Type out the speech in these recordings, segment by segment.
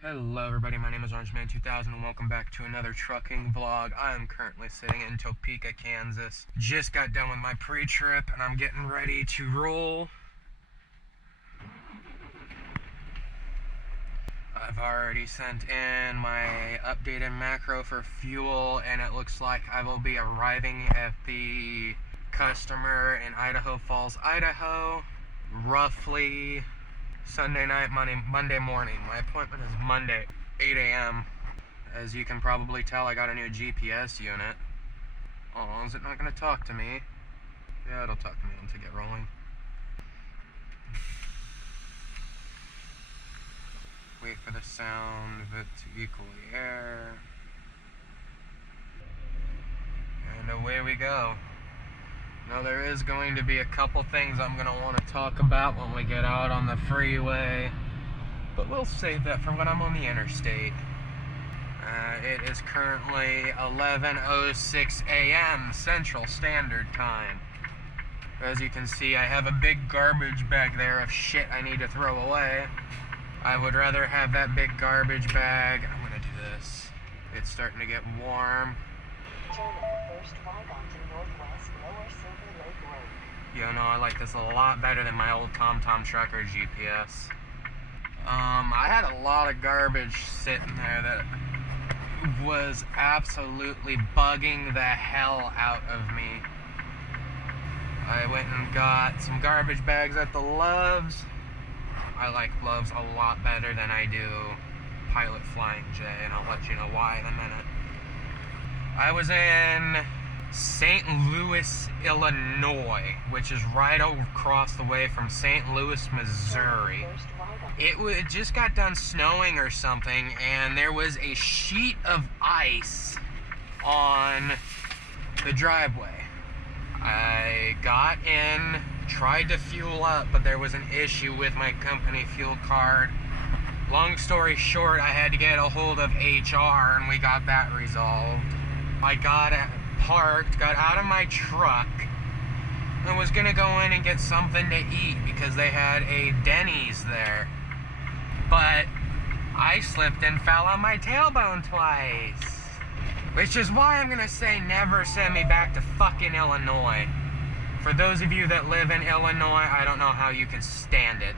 Hello everybody, my name is OrangeMan2000 and welcome back to another trucking vlog. I am currently sitting in Topeka, Kansas. Just got done with my pre-trip and I'm getting ready to roll. I've already sent in my updated macro for fuel and it looks like I will be arriving at the customer in Idaho Falls, Idaho, roughly Sunday night, Monday morning. My appointment is Monday, 8 a.m. As you can probably tell, I got a new GPS unit. Oh, is it not going to talk to me? Yeah, it'll talk to me once I get rolling. Wait for the sound of it to equal the air. And away we go. Now there is going to be a couple things I'm going to want to talk about when we get out on the freeway, but we'll save that for when I'm on the interstate. It is currently 11:06 a.m. Central Standard Time. As you can see, I have a big garbage bag there of shit I need to throw away. I would rather have that big garbage bag. I'm going to do this. It's starting to get warm. Turn at the first right onto Northwest Lower Silver Lake Road. You know, I like this a lot better than my old TomTom Trucker GPS. I had a lot of garbage sitting there that was absolutely bugging the hell out of me. I went and got some garbage bags at the Loves. I like Loves a lot better than I do Pilot Flying J, and I'll let you know why in a minute. I was in St. Louis, Illinois, which is right across the way from St. Louis, Missouri. It just got done snowing or something, and there was a sheet of ice on the driveway. I got in, tried to fuel up, but there was an issue with my company fuel card. Long story short, I had to get a hold of HR, and we got that resolved. I got parked, got out of my truck, and was gonna go in and get something to eat because they had a Denny's there. But I slipped and fell on my tailbone twice. Which is why I'm gonna say never send me back to fucking Illinois. For those of you that live in Illinois, I don't know how you can stand it.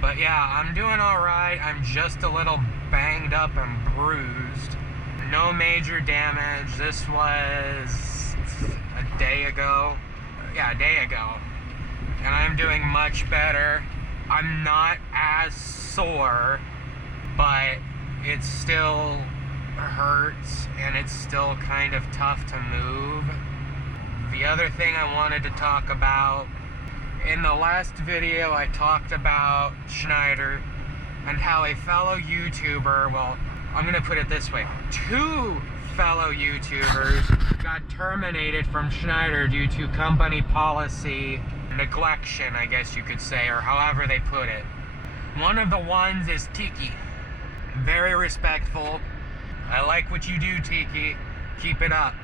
But yeah, I'm doing alright. I'm just a little banged up and bruised. No major damage. This was a day ago. Yeah, a day ago. And I'm doing much better. I'm not as sore, but it still hurts and it's still kind of tough to move. The other thing I wanted to talk about, in the last video I talked about Schneider and how a fellow YouTuber, well, I'm going to put it this way, 2 fellow YouTubers got terminated from Schneider due to company policy neglection, I guess you could say, or however they put it. One of the ones is Tiki. Very respectful. I like what you do, Tiki. Keep it up.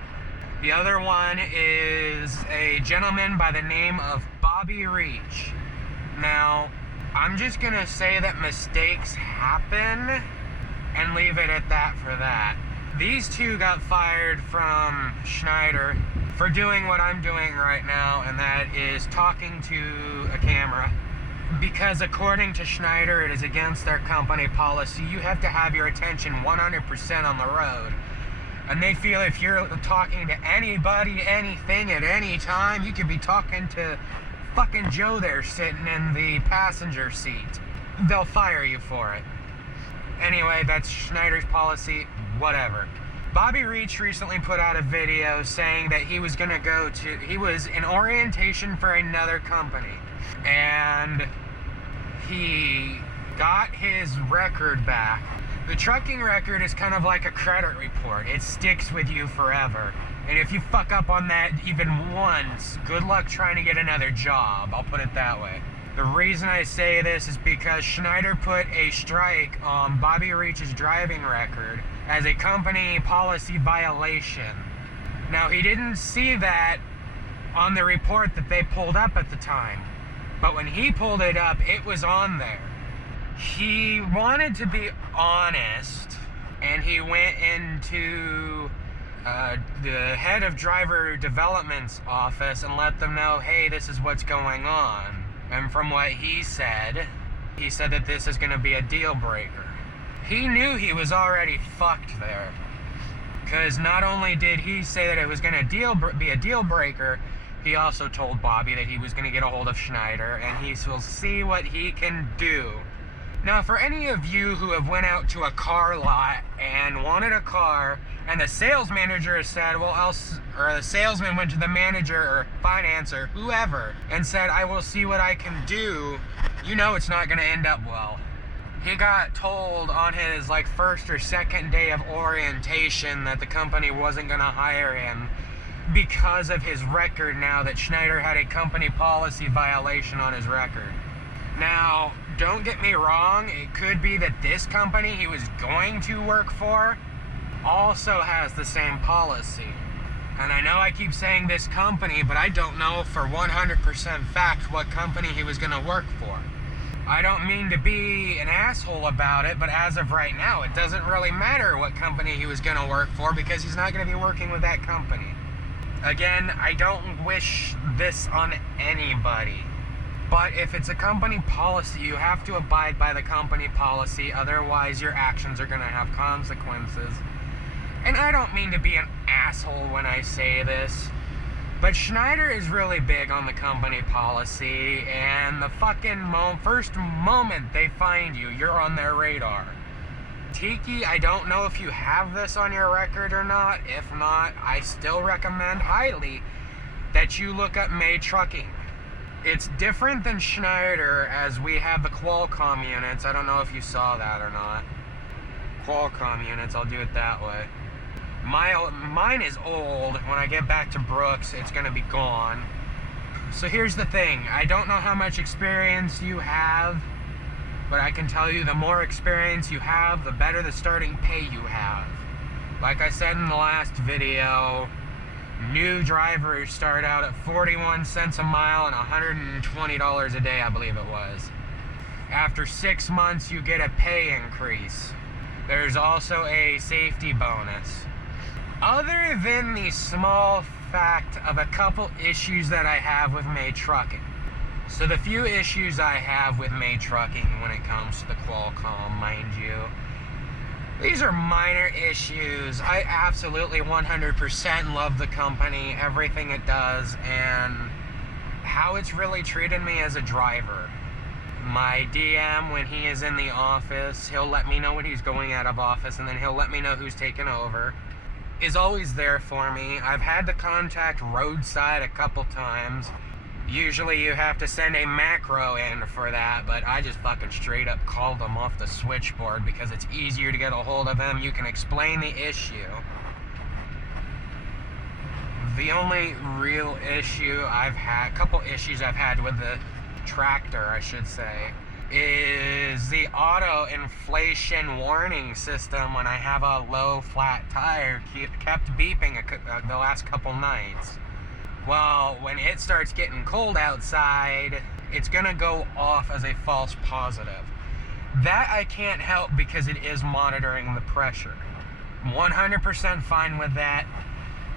The other one is a gentleman by the name of Bobby Reach. Now, I'm just going to say that mistakes happen and leave it at that for that. These 2 got fired from Schneider for doing what I'm doing right now, and that is talking to a camera. Because according to Schneider, it is against their company policy. You have to have your attention 100% on the road. And they feel if you're talking to anybody, anything, at any time, you could be talking to fucking Joe there sitting in the passenger seat. They'll fire you for it. Anyway, that's Schneider's policy, whatever. Bobby Reach recently put out a video saying that he was in orientation for another company. And he got his record back. The trucking record is kind of like a credit report. It sticks with you forever. And if you fuck up on that even once, good luck trying to get another job. I'll put it that way. The reason I say this is because Schneider put a strike on Bobby Reach's driving record as a company policy violation. Now, he didn't see that on the report that they pulled up at the time. But when he pulled it up, it was on there. He wanted to be honest, and he went into the head of driver development's office and let them know, hey, this is what's going on. And from what he said that this is going to be a deal breaker. He knew he was already fucked there. Because not only did he say that it was going to be a deal breaker, he also told Bobby that he was going to get a hold of Schneider, and he will see what he can do. Now, for any of you who have went out to a car lot and wanted a car, and the sales manager said, or the salesman went to the manager or financer, whoever, and said, I will see what I can do, you know it's not going to end up well. He got told on his first or second day of orientation that the company wasn't going to hire him because of his record now, that Schneider had a company policy violation on his record. Now, don't get me wrong, it could be that this company he was going to work for also has the same policy. And I know I keep saying this company, but I don't know for 100% fact what company he was going to work for. I don't mean to be an asshole about it, but as of right now, it doesn't really matter what company he was going to work for, because he's not going to be working with that company. Again, I don't wish this on anybody. But if it's a company policy, you have to abide by the company policy, otherwise your actions are going to have consequences. And I don't mean to be an asshole when I say this, but Schneider is really big on the company policy, and the fucking first moment they find you, you're on their radar. Tiki, I don't know if you have this on your record or not. If not, I still recommend highly that you look up May Trucking. It's different than Schneider, as we have the Qualcomm units. I don't know if you saw that or not. Qualcomm units, I'll do it that way. Mine is old. When I get back to Brooks, it's going to be gone. So here's the thing. I don't know how much experience you have, but I can tell you the more experience you have, the better the starting pay you have. Like I said in the last video, new drivers start out at 41 cents a mile and $120 a day, I believe it was. After 6 months, you get a pay increase. There's also a safety bonus. Other than the small fact of a couple issues that I have with May Trucking. So the few issues I have with May Trucking when it comes to the Qualcomm, mind you, these are minor issues. I absolutely 100% love the company, everything it does, and how it's really treated me as a driver. My DM, when he is in the office, he'll let me know when he's going out of office, and then he'll let me know who's taken over. Is always there for me. I've had to contact roadside a couple times. Usually you have to send a macro in for that, but I just fucking straight up called them off the switchboard because it's easier to get a hold of them. You can explain the issue. The only real issue a couple issues I've had with the tractor, I should say, is the auto inflation warning system when I have a low flat tire kept beeping the last couple nights. Well, when it starts getting cold outside, it's gonna go off as a false positive. That I can't help because it is monitoring the pressure. 100% fine with that.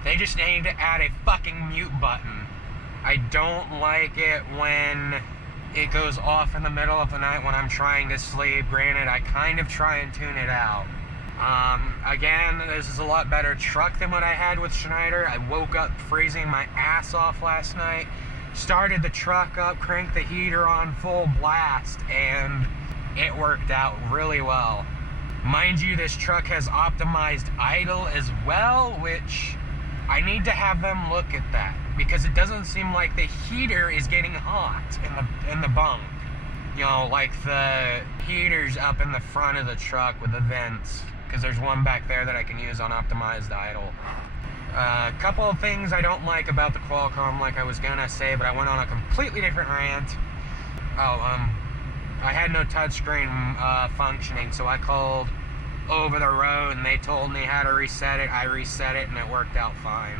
They just need to add a fucking mute button. I don't like it when it goes off in the middle of the night when I'm trying to sleep. Granted, I kind of try and tune it out. Again, this is a lot better truck than what I had with Schneider. I woke up freezing my ass off last night, started the truck up, cranked the heater on full blast, and it worked out really well. Mind you, this truck has optimized idle as well, which I need to have them look at that, because it doesn't seem like the heater is getting hot in the bunk. You know, like the heater's up in the front of the truck with the vents, because there's one back there that I can use on optimized idle. A couple of things I don't like about the Qualcomm, like I was gonna say, but I went on a completely different rant. I had no touchscreen functioning, so I called over the road and they told me how to reset it. I reset it and it worked out fine.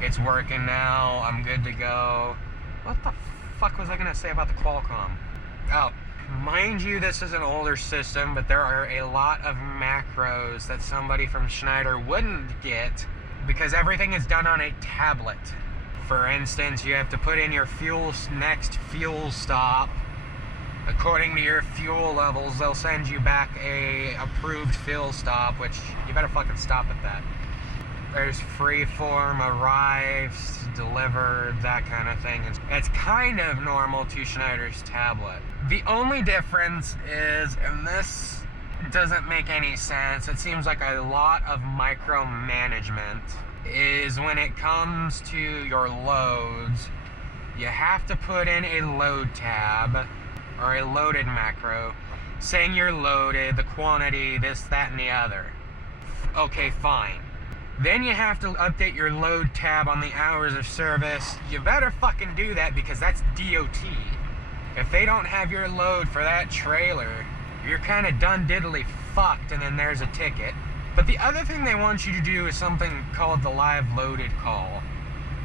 It's working now. I'm good to go. What the fuck was I gonna say about the Qualcomm? Oh, Mind you, this is an older system, but there are a lot of macros that somebody from Schneider wouldn't get because everything is done on a tablet. For instance, you have to put in your next fuel stop. According to your fuel levels, they'll send you back a approved fuel stop, which you better fucking stop at that. There's freeform, arrives, delivered, that kind of thing. It's kind of normal to Schneider's tablet. The only difference is, and this doesn't make any sense, it seems like a lot of micromanagement, is when it comes to your loads, you have to put in a load tab, or a loaded macro, saying you're loaded, the quantity, this, that, and the other. Okay, fine. Then you have to update your load tab on the hours of service. You better fucking do that because that's DOT. If they don't have your load for that trailer, you're kind of done diddly fucked, and then there's a ticket. But the other thing they want you to do is something called the live loaded call,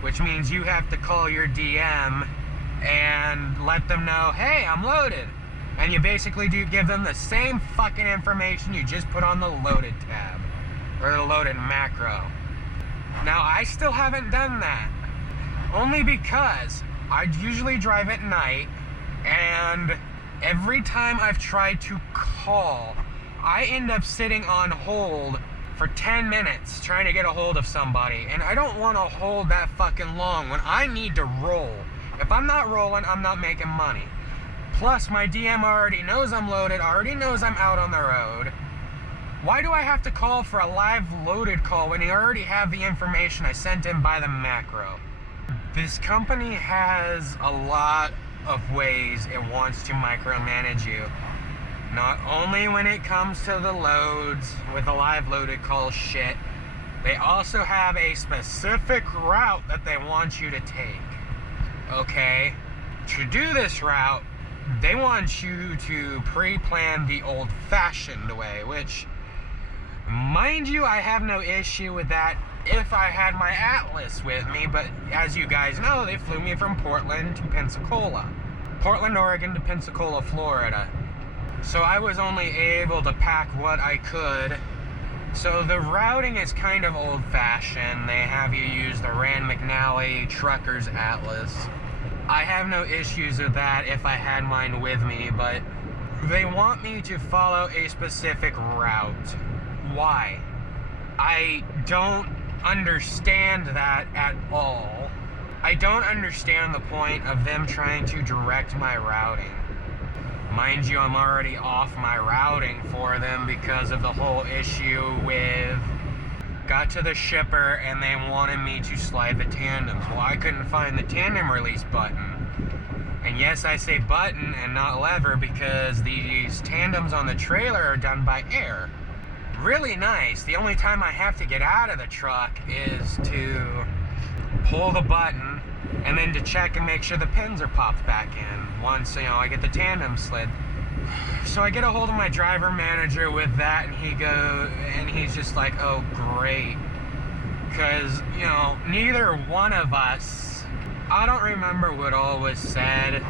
which means you have to call your DM and let them know, hey, I'm loaded. And you basically do give them the same fucking information you just put on the loaded tab, or the loaded macro. Now, I still haven't done that, only because I usually drive at night, and every time I've tried to call, I end up sitting on hold for 10 minutes trying to get a hold of somebody, and I don't want to hold that fucking long when I need to roll. If I'm not rolling, I'm not making money. Plus, my DM already knows I'm loaded, already knows I'm out on the road. Why do I have to call for a live loaded call when you already have the information I sent in by the macro? This company has a lot of ways it wants to micromanage you. Not only when it comes to the loads with the live loaded call shit, they also have a specific route that they want you to take. Okay, to do this route, they want you to pre-plan the old-fashioned way, which, mind you, I have no issue with that if I had my Atlas with me, but as you guys know, they flew me from Portland to Pensacola. Portland, Oregon to Pensacola, Florida. So I was only able to pack what I could. So the routing is kind of old-fashioned. They have you use the Rand McNally Trucker's Atlas. I have no issues with that if I had mine with me, but they want me to follow a specific route. Why? I don't understand that at all. I don't understand the point of them trying to direct my routing. Mind you, I'm already off my routing for them because of the whole issue with got to the shipper and they wanted me to slide the tandems. Well, I couldn't find the tandem release button. And yes, I say button and not lever because these tandems on the trailer are done by air. Really nice. The only time I have to get out of the truck is to pull the button and then to check and make sure the pins are popped back in once, I get the tandem slid. So I get a hold of my driver manager with that, and he's just like, oh, great. Because, neither one of us, I don't remember what all was said,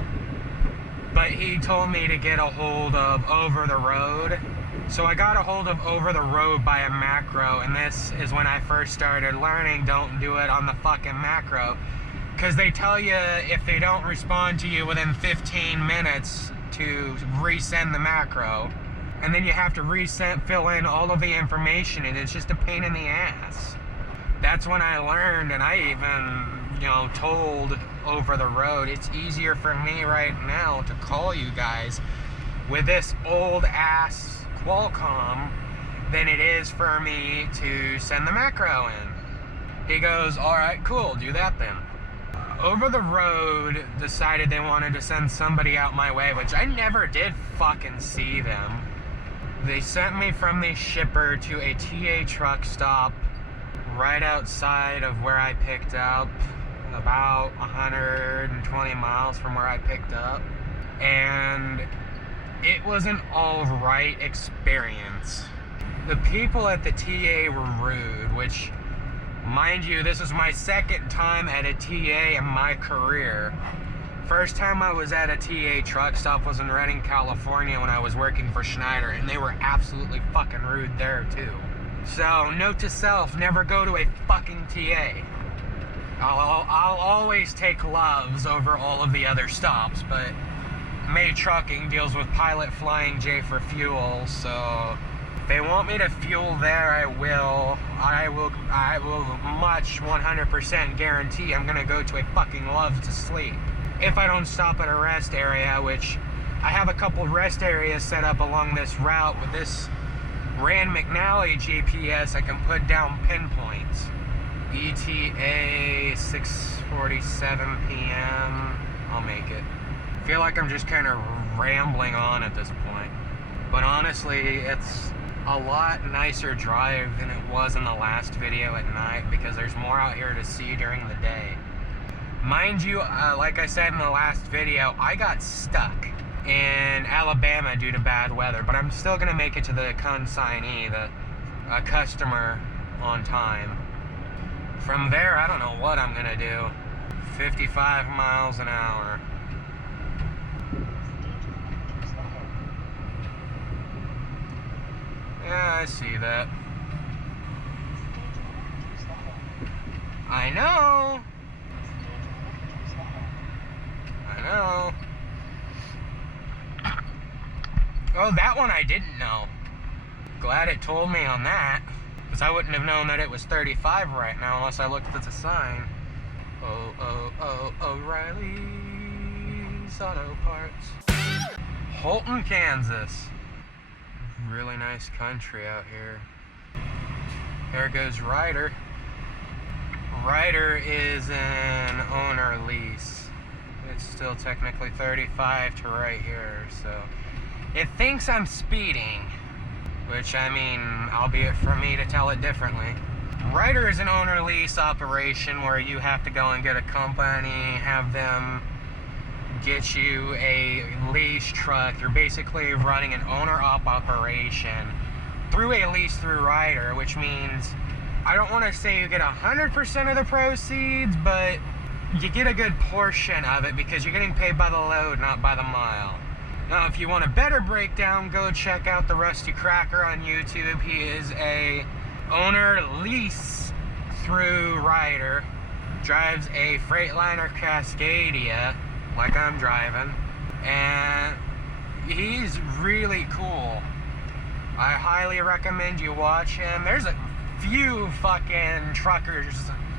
but he told me to get a hold of Over the Road. So I got a hold of Over the Road by a macro, and this is when I first started learning don't do it on the fucking macro. Because they tell you if they don't respond to you within 15 minutes to resend the macro, and then you have to fill in all of the information, and it's just a pain in the ass. That's when I learned, and I even, told Over the Road, it's easier for me right now to call you guys with this old ass Qualcomm than it is for me to send the macro in. He goes, alright, cool, do that then. Over the Road decided they wanted to send somebody out my way, which I never did fucking see them. They sent me from the shipper to a TA truck stop right outside of where I picked up, about 120 miles from where I picked up. And it was an alright experience. The people at the TA were rude, which, mind you, this is my second time at a TA in my career. First time I was at a TA truck stop was in Redding, California when I was working for Schneider, and they were absolutely fucking rude there too. So, note to self, never go to a fucking TA. I'll always take Loves over all of the other stops, but May Trucking deals with Pilot Flying J for fuel, so if they want me to fuel there, I will much 100% guarantee I'm gonna go to a fucking Loves to sleep. If I don't stop at a rest area, which I have a couple rest areas set up along this route with this Rand McNally GPS, I can put down pinpoints. ETA 6:47 p.m. I'll make it. I feel like I'm just kind of rambling on at this point. But honestly, it's a lot nicer drive than it was in the last video at night because there's more out here to see during the day. Mind you, like I said in the last video, I got stuck in Alabama due to bad weather, but I'm still gonna make it to the consignee, the customer, on time. From there, I don't know what I'm gonna do. 55 miles an hour. Yeah, I see that. I know. I know. Oh, that one I didn't know. Glad it told me on that. Because I wouldn't have known that it was 35 right now unless I looked at the sign. Oh, O'Reilly's Auto Parts. Holton, Kansas. Really nice country out here. There goes Ryder. Ryder is an owner lease. It's still technically 35 to right here, so it thinks I'm speeding, which, I mean, albeit for me to tell it differently. Ryder is an owner lease operation where you have to go and get a company, have them get you a lease truck. You're basically running an owner-op operation through a lease through Ryder, which means I don't want to say you get 100% of the proceeds, but you get a good portion of it because you're getting paid by the load, not by the mile. Now, if you want a better breakdown, go check out the Rusty Cracker on YouTube. He is a owner lease through Ryder, drives a Freightliner Cascadia, like I'm driving, and he's really cool. I highly recommend you watch him. There's a few fucking truckers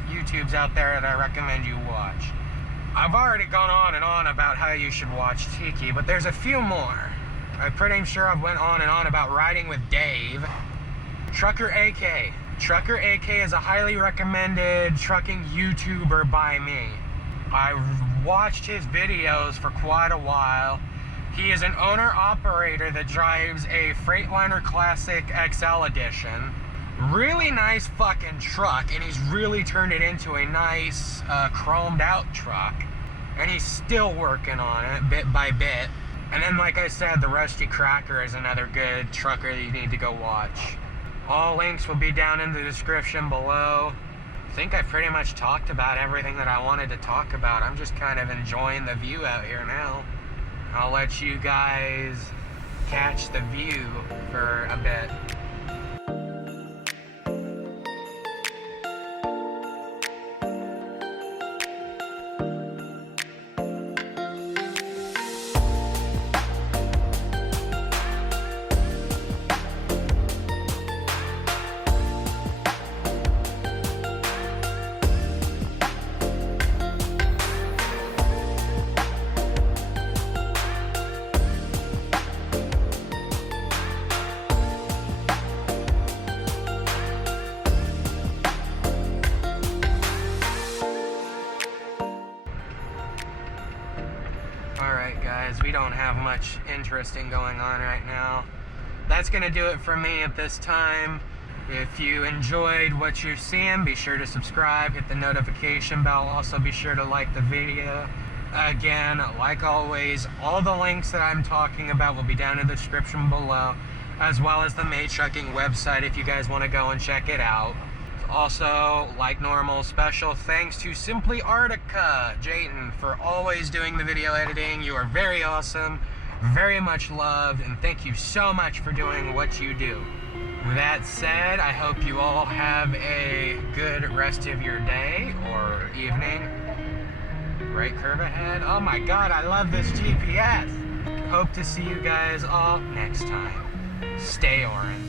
YouTubes out there that I recommend you watch. I've already gone on and on about how you should watch Tiki, but there's a few more. I'm pretty sure I've went on and on about riding with Dave. Trucker AK. Trucker AK is a highly recommended trucking YouTuber by me. I watched his videos for quite a while. He is an owner-operator that drives a Freightliner Classic XL Edition. Really nice fucking truck, and he's really turned it into a nice chromed out truck. And he's still working on it bit by bit. And then, like I said, the Rusty Cracker is another good trucker that you need to go watch. All links will be down in the description below. I think I pretty much talked about everything that I wanted to talk about. I'm just kind of enjoying the view out here now. I'll let you guys catch the view for a bit. Alright guys, we don't have much interesting going on right now. That's going to do it for me at this time. If you enjoyed what you're seeing, be sure to subscribe, hit the notification bell. Also be sure to like the video. Again, like always, all the links that I'm talking about will be down in the description below, as well as the May Trucking website if you guys want to go and check it out. Also, like normal, special thanks to SimplyArtica, Jayton, for always doing the video editing. You are very awesome, very much loved, and thank you so much for doing what you do. With that said, I hope you all have a good rest of your day or evening. Right curve ahead. Oh my god, I love this GPS. Hope to see you guys all next time. Stay orange.